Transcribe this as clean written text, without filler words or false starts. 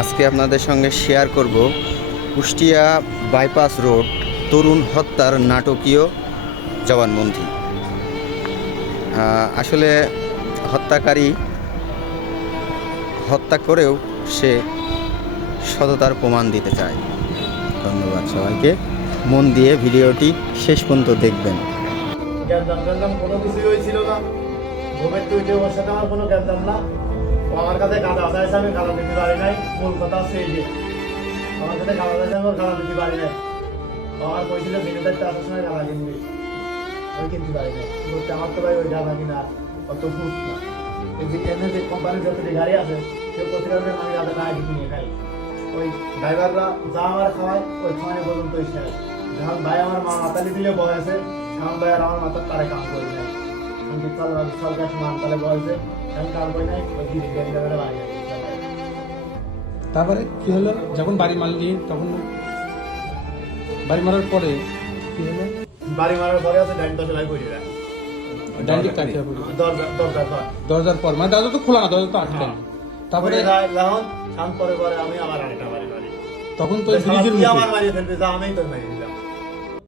আজকে আপনাদের সঙ্গে শেয়ার করব কুষ্টিয়া বাইপাস রোড তরুণ হত্যার নাটকীয় জবানবন্দি। আসলে হত্যাকারী হত্যা করেও সে সততার প্রমাণ দিতে চায়। ধন্যবাদ সবাইকে, মন দিয়ে ভিডিওটি শেষ পর্যন্ত দেখবেন। জ্ঞান কোনো কিছুই হয়েছিল না। ঘুমের তুইতে ওর সাথে আমার কোনো জ্ঞান না। ও আমার কাছে গাঁদা চাইছে, আমি গাঁদা দিতে পারি নাই। মূল কথা হচ্ছে এই যে আমার সাথে গাঁদা চাইছে, আমি গাঁদা দিতে পারি নাই। আমার কইছিল দিনেদারটা আসার সময় গাঁদা কিনবে, আমি কিনতে পারি নাই। বলতে আমার তো ভাই ওই গাঁদা কিনা অত ফুট না। এই যে এনে যে কোম্পানির যতটি গাড়ি আছে সে প্রতিদিন আমি গাঁদা না কিনে খাই। ওই ড্রাইভাররা যা আমার খাওয়ায় ওই খাওয়ানো পর্যন্ত শেষ। যখন ভাই আমার মা মাতালি দিয়ে বয়সে শাম ভাই আর আমার মাথার তারে কাম করি নাই। আমি সরকার মান তালে বয়সে আমি কাম করি নাই। ওই দিদি ড্রাইভারে বাড়ি গেছে। তারপরে কি হলো? যখন বাড়ি মারলি তখন বাড়ি মারার পরে কি হলো? বাড়ি মারার পরে আছে ডাইন দশে ভাই করি দেয় ডান্ডি কাটতে দরজার পর, মানে দরজা তো খোলা না, দরজা তো আটকে। তারপরে লাহন শাম পরে পরে আমি আবার আরেকটা বাড়ি মারি। তখন তো তুই আমার মারিয়ে ফেলবি, যা আমি তোর মারি।